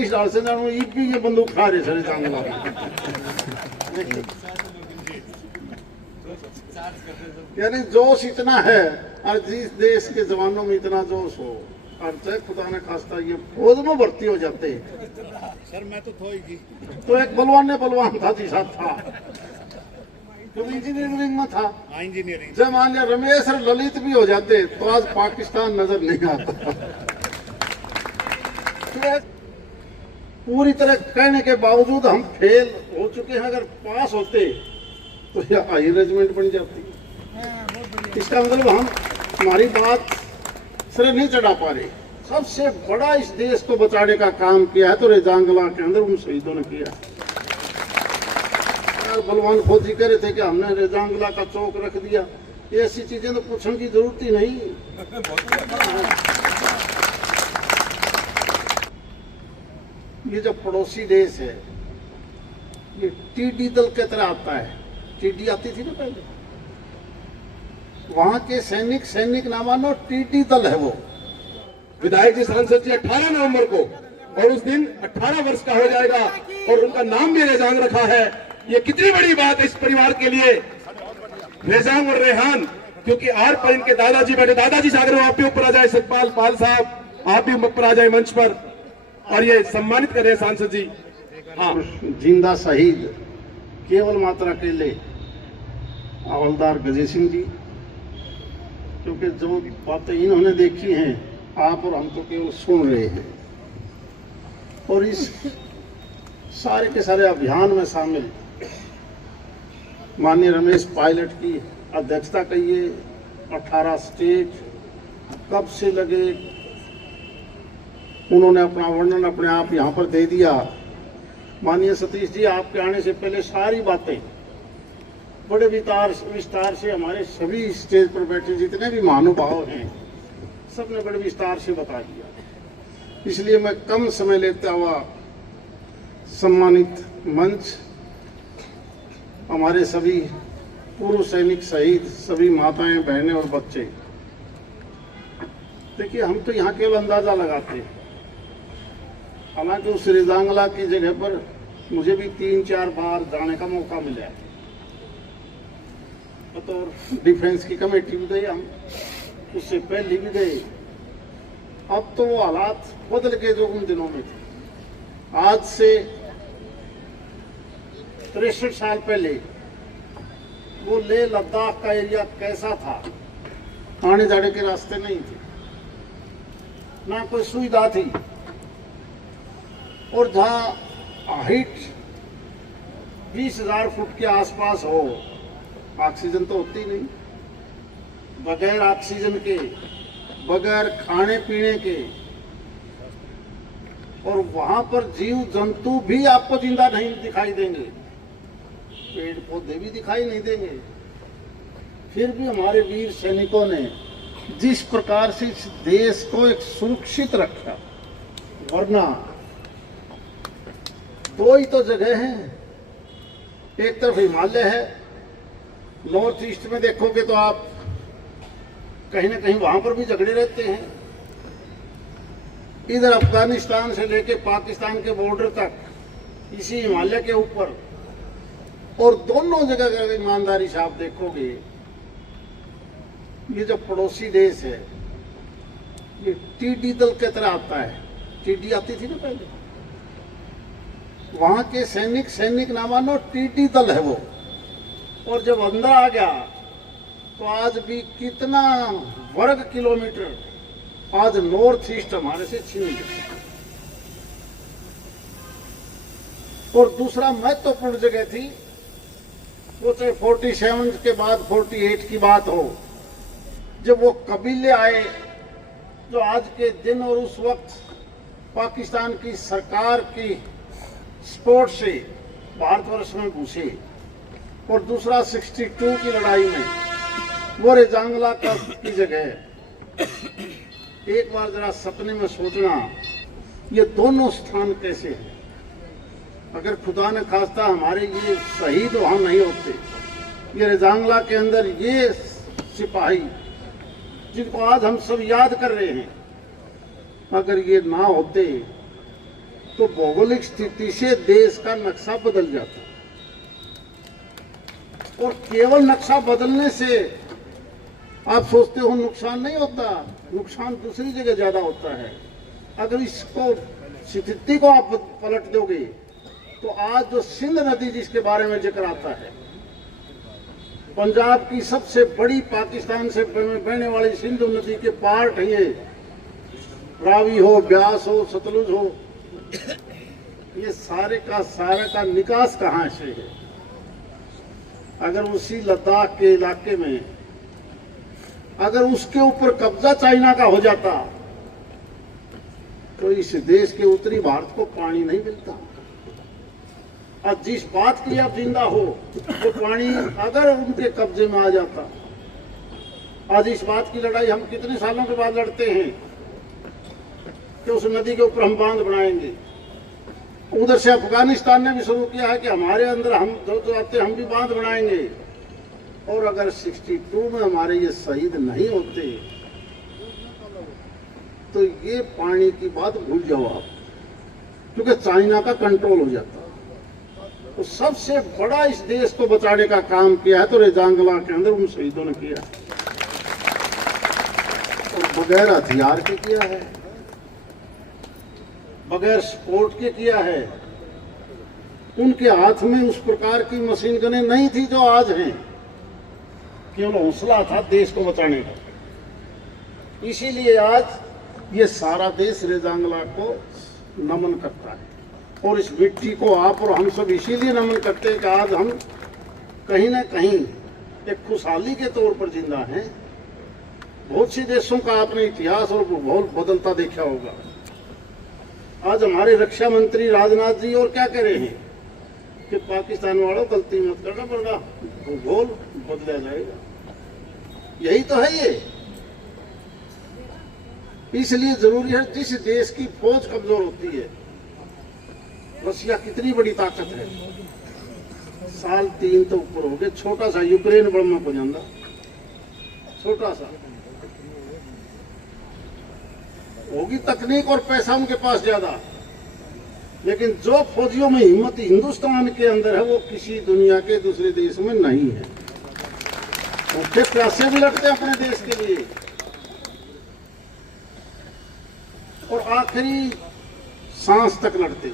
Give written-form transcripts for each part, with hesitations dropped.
सतीश डाल से जानू एक भी ये बंदूक खा रहे सर चांगला। यानी जोश इतना है और जिस देश के जवानों में इतना जोश हो और चाहे खुदा ने खास्ता ये फौज में भर्ती हो जाते सर मैं तो थोड़ी तो एक बलवान था जी साथ था जो इंजीनियरिंग में था। इंजीनियरिंग जब मान लिया रमेश और ललित भी हो जाते तो आज पाकिस्तान नजर नहीं आता। पूरी तरह कहने के बावजूद हम फेल हो चुके हैं, अगर पास होते तो यह हाई रेजिमेंट बन जाती। इसका मतलब हम हमारी बात सिर नहीं चढ़ा पा रहे। सबसे बड़ा इस देश को बचाने का काम किया है तो रेजांगला के अंदर उन शहीदों ने किया। बलवान फौजी कह रहे थे कि हमने रेजांगला का चौक रख दिया, ऐसी चीजें तो पूछने की जरूरत ही नहीं। ये जो पड़ोसी देश है ये टीडी दल के तरह आता है। टीडी आती थी ना पहले, वहां के सैनिक ना मानो टीडी दल है वो। विधायक जी सांसद जी 18 नवंबर को और उस दिन 18 वर्ष का हो जाएगा और उनका नाम भी रेजांग रखा है। ये कितनी बड़ी बात है इस परिवार के लिए, रेजांग और रेहान, क्योंकि आर पर इनके दादाजी बैठे। दादाजी सागर आप भी ऊपर आ जाए, सतपाल पाल साहब आप भी ऊपर आ जाए मंच पर और ये सम्मानित करें सांसद जी। हाँ, जिंदा शहीद केवल मात्रा अकेले हवलदार गजय सिंह जी, क्योंकि जो बातें इन्होंने देखी हैं आप और हम तो केवल सुन रहे हैं। और इस सारे के सारे अभियान में शामिल माननीय रमेश पायलट की अध्यक्षता कहिए, 18 स्टेट कब से लगे, उन्होंने अपना वर्णन अपने आप यहाँ पर दे दिया। माननीय सतीश जी आपके आने से पहले सारी बातें बड़े विस्तार से हमारे सभी स्टेज पर बैठे जितने भी महानुभाव हैं सबने बड़े विस्तार से बता दिया। इसलिए मैं कम समय लेता हुआ सम्मानित मंच, हमारे सभी पूर्व सैनिक शहीद, सभी माताएं बहनें और बच्चे, देखिए हम तो यहाँ केवल अंदाजा लगाते हैं। हालांकि उस रेजांगला की जगह पर मुझे भी 3-4 बार जाने का मौका मिला है। बतौर डिफेंस की कमेटी भी गए हम, उससे पहले भी गए। अब तो वो हालात बदल के जो उन दिनों में थे। आज से 63 साल पहले वो लेह लद्दाख का एरिया कैसा था, आने जाने के रास्ते नहीं थे, ना कोई सुविधा थी, और जहाँ हाइट 20,000 फुट के आसपास हो ऑक्सीजन तो होती नहीं। बगैर ऑक्सीजन के, बगैर खाने पीने के, और वहां पर जीव जंतु भी आपको जिंदा नहीं दिखाई देंगे, पेड़ पौधे भी दिखाई नहीं देंगे। फिर भी हमारे वीर सैनिकों ने जिस प्रकार से इस देश को एक सुरक्षित रखा, वरना दो ही तो जगह है, एक तरफ हिमालय है, नॉर्थ ईस्ट में देखोगे तो आप कहीं ना कहीं वहां पर भी झगड़े रहते हैं। इधर अफगानिस्तान से लेके पाकिस्तान के बॉर्डर तक इसी हिमालय के ऊपर, और दोनों जगह अगर ईमानदारी से आप देखोगे ये जो पड़ोसी देश है ये टीडी दल की तरह आता है। टीडी आती थी ना पहले, वहां के सैनिक ना मानो टीडी दल है वो। और जब अंदर आ गया तो आज भी कितना वर्ग किलोमीटर आज नॉर्थ ईस्ट हमारे से छीन गया। और दूसरा महत्वपूर्ण जगह थी, वो चाहे 47 के बाद 48 की बात हो, जब वो कबीले आए जो आज के दिन और उस वक्त पाकिस्तान की सरकार की सपोर्ट से भारतवर्ष में घुसे। और दूसरा 62 की लड़ाई में वो रेजांगला की जगह, एक बार जरा सपने में सोचना ये दोनों स्थान कैसे हैं। अगर खुदा न खास्ता हमारे ये शहीद वहां नहीं होते, ये रेजांगला के अंदर ये सिपाही जिनको आज हम सब याद कर रहे हैं, अगर ये ना होते तो भौगोलिक स्थिति से देश का नक्शा बदल जाता है। और केवल नक्शा बदलने से आप सोचते हो नुकसान नहीं होता, नुकसान दूसरी जगह ज्यादा होता है। अगर इसको स्थिति को आप पलट दोगे तो आज जो सिंध नदी जिसके बारे में जिक्र आता है, पंजाब की सबसे बड़ी पाकिस्तान से बहने वाली सिंधु नदी के पार्ट है ये, रावी हो, ब्यास हो, सतलुज हो, ये सारे का निकास कहाँ से है? अगर उसी लद्दाख के इलाके में अगर उसके ऊपर कब्जा चाइना का हो जाता तो इस देश के उत्तरी भारत को पानी नहीं मिलता। और जिस बात के लिए आप जिंदा हो वो पानी अगर उनके कब्जे में आ जाता, आज इस बात की लड़ाई हम कितने सालों के बाद लड़ते हैं कि उस नदी के ऊपर हम बांध बनाएंगे। उधर से अफगानिस्तान ने भी शुरू किया है कि हमारे अंदर हम जो आते हम भी बांध बनाएंगे। और अगर 62 में हमारे ये शहीद नहीं होते तो ये पानी की बात भूल जाओ आप, क्योंकि चाइना का कंट्रोल हो जाता। तो सबसे बड़ा इस देश को बचाने का काम किया है तो रेजांगला के अंदर उन शहीदों ने किया, और बगैर हथियार के किया है, बगैर सपोर्ट के किया है। उनके हाथ में उस प्रकार की मशीन गनें नहीं थी जो आज हैं, केवल हौसला था देश को बचाने का। इसीलिए आज ये सारा देश रेजांगला को नमन करता है, और इस मिट्टी को आप और हम सब इसीलिए नमन करते हैं कि आज हम कहीं ना कहीं एक खुशहाली के तौर पर जिंदा हैं। बहुत से देशों का आपने इतिहास और भूगोल बदलता देखा होगा। आज हमारे रक्षा मंत्री राजनाथ जी और क्या कह रहे हैं कि पाकिस्तान वालों गलती मत करना, वरना भूगोल बदला जाएगा। यही तो है ये। इसलिए जरूरी है, जिस देश की फौज कमजोर होती है, रशिया कितनी बड़ी ताकत है, साल 3 तो ऊपर हो गए, छोटा सा यूक्रेन बड़ा को जाता, छोटा सा होगी तकनीक और पैसा उनके पास ज्यादा, लेकिन जो फौजियों में हिम्मत हिंदुस्तान के अंदर है वो किसी दुनिया के दूसरे देश में नहीं है। भूखे प्यासे भी लड़ते हैं अपने देश के लिए, और आखिरी सांस तक लड़ते।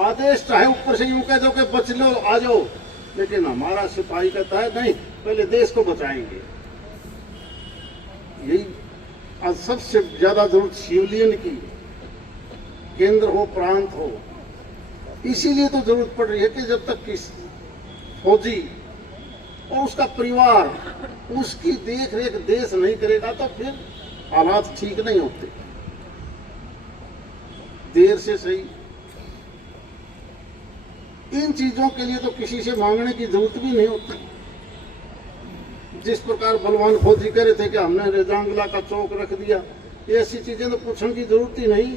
आदेश चाहे ऊपर से यूं कह दो कि बच लो आ जाओ, लेकिन हमारा सिपाही कहता है नहीं, पहले देश को बचाएंगे। यही आज सबसे ज्यादा जरूरत सिविलियन की, केंद्र हो प्रांत हो। इसीलिए तो जरूरत पड़ रही है कि जब तक किस फौजी और उसका परिवार उसकी देख रेख देश नहीं करेगा तो फिर हालात ठीक नहीं होते। देर से सही, इन चीजों के लिए तो किसी से मांगने की जरूरत भी नहीं होती। जिस प्रकार बलवान फौजी कह रहे थे कि हमने रेजांगला का चौक रख दिया, ऐसी चीजें तो पूछने की जरूरत ही नहीं।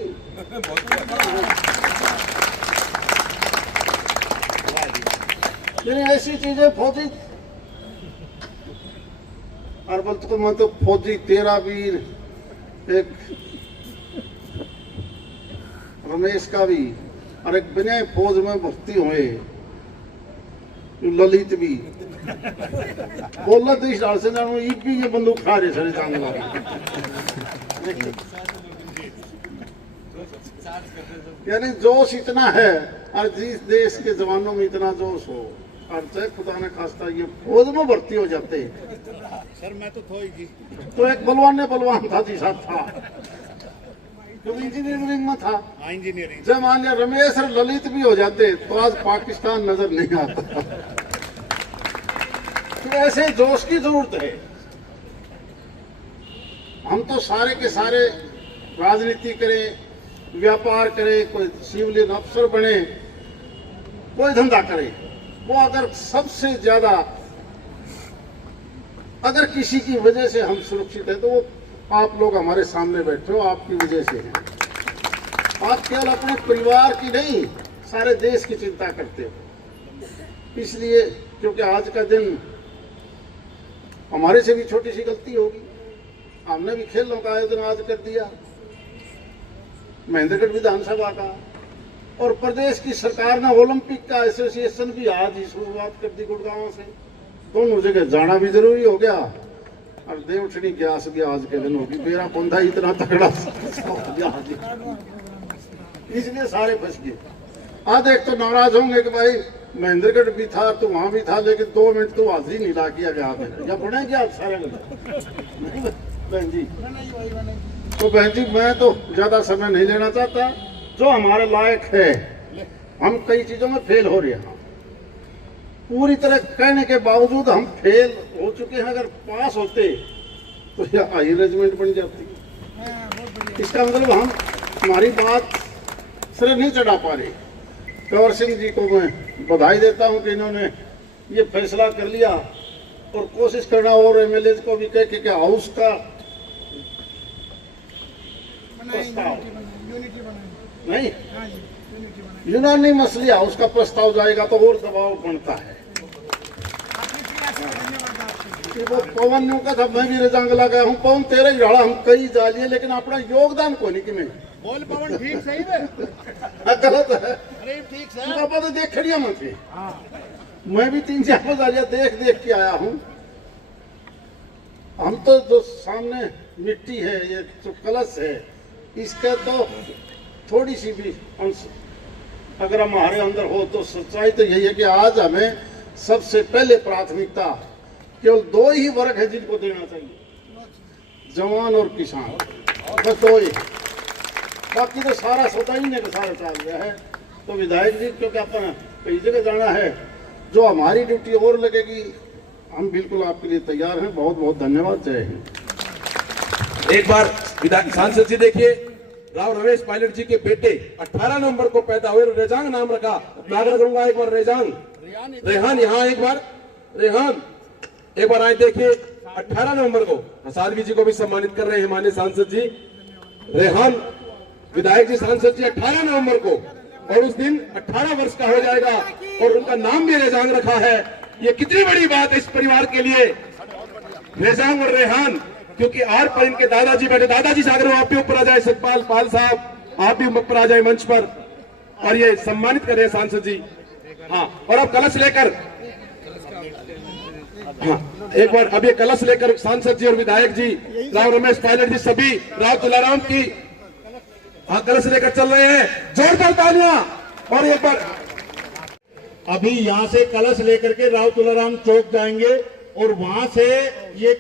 ऐसी चीजें फौजी और को मैं तो फौजी तेरा वीर, एक रमेश का भी, और एक बिना फौज में भर्ती हुए ललित भी बोलना तो इस डाल से जानो भी ये बंदूक खा रहे सर चांगला। यानी जोश इतना है, और जिस देश के जवानों में इतना जोश हो, और चाहे खुदा ने खास्ता ये फौज में भर्ती हो जाते। सर मैं तो थोड़ी तो एक बलवान था जी साथ था जो इंजीनियरिंग में था, इंजीनियरिंग। जब मान लिया रमेश और ललित भी हो जाते तो आज पाकिस्तान नजर नहीं आता। तो ऐसे जोश की जरूरत है। हम तो सारे के सारे राजनीति करें, व्यापार करें, कोई सिविलियन अफसर बने, कोई धंधा करे, वो अगर सबसे ज्यादा अगर किसी की वजह से हम सुरक्षित है तो वो आप लोग हमारे सामने बैठे हो, आपकी वजह से है। आप केवल अपने परिवार की नहीं, सारे देश की चिंता करते हो। इसलिए क्योंकि आज का दिन हमारे से भी छोटी सी गलती होगी, हमने भी खेलों का आयोजन आज कर दिया, महेंद्रगढ़ विधानसभा का, और प्रदेश की सरकार ने ओलंपिक का एसोसिएशन भी आज ही शुरुआत कर दी गुड़गांव से। दोनों जगह जाना भी जरूरी हो गया, और देवठनी ग्यास भी आज के दिन होगी। मेरा बंधा इतना तगड़ा हो गया आज, इसलिए सारे फंस गए। आज एक तो नाराज होंगे कि भाई महेंद्रगढ़ भी था तो वहां भी था, लेकिन 2 मिनट तो हाजिरी नहीं ला किया गया या बनेंगे आप सारे लोग। बहन जी, तो बहन जी मैं तो ज्यादा समय नहीं लेना चाहता। जो हमारे लायक है, हम कई चीजों में फेल हो रहे हैं, पूरी तरह कहने के बावजूद हम फेल हो चुके हैं। अगर पास होते तो यह हाई रेजिमेंट बन जाती। इसका मतलब हम हमारी बात सिर नहीं चढ़ा पा रहे। कंवर सिंह जी को मैं बधाई देता हूं कि इन्होंने ये फैसला कर लिया, और कोशिश करना और एमएलए को भी कह के हाउस का प्रस्ताव नहीं, यूनानिमसली हाउस का प्रस्ताव जाएगा तो और दबाव बनता है। वो पवन ने कहा था मैं भी रजांग लगा हूँ, पवन तेरे ही रहा, हम कई जालिए लेकिन अपना योगदान को नहीं कि मैं बोल पवन ठीक सही है, गलत है। अरे ठीक सही पापा तो देख खड़िया मुझे, मैं भी 3-4 जालिया देख के आया हूँ। हम तो जो सामने मिट्टी है, ये जो कलश है, इसका तो थोड़ी सी भी अंश अगर हमारे अंदर हो तो सच्चाई तो यही है कि आज हमें सबसे पहले प्राथमिकता केवल 2 ही वर्ग है जिनको देना चाहिए, जवान और किसान, बस 2 ही। बाकी तो सारा सौदा ही ने सारा चाल गया है। तो विधायक जी, क्योंकि अपन कई जगह जाना है, जो हमारी ड्यूटी और लगेगी, हम बिल्कुल आपके लिए तैयार हैं। बहुत बहुत धन्यवाद। जय हिंद। एक बार विधायक सांसद जी देखिए, राव रमेश पायलट जी के बेटे 18 नवंबर को पैदा हुए, रेजांग नाम रखा। मैं आग्रह करूंगा एक बार रेजांग, रेहान, यहाँ एक बार रेहान, एक बार आए देखिए। 18 नवंबर को साध्वी जी को भी सम्मानित कर रहे हैं माननीय सांसद जी। रेहान विधायक जी, सांसद जी 18 नवंबर को, और उस दिन 18 वर्ष का हो जाएगा, और उनका नाम भी रेजांग रखा है। ये कितनी बड़ी बात है इस परिवार के लिए, रेजांग और रेहान, क्योंकि आर पर इनके दादाजी बैठे। दादाजी से आग्रह आप भी ऊपर आ जाए, सतपाल पाल साहब आप भी ऊपर आ जाए मंच पर, और ये सम्मानित कर रहे हैं सांसद जी। हाँ, और अब कलश लेकर, हाँ एक बार अब ये कलश लेकर सांसद जी और विधायक जी, राव रमेश पायलट जी, सभी राव तुलाराम की कलश लेकर चल रहे हैं। जोरदार तालियां। और एक बार अभी यहाँ से कलश लेकर के राव तुलाराम चौक जाएंगे, और वहां से ये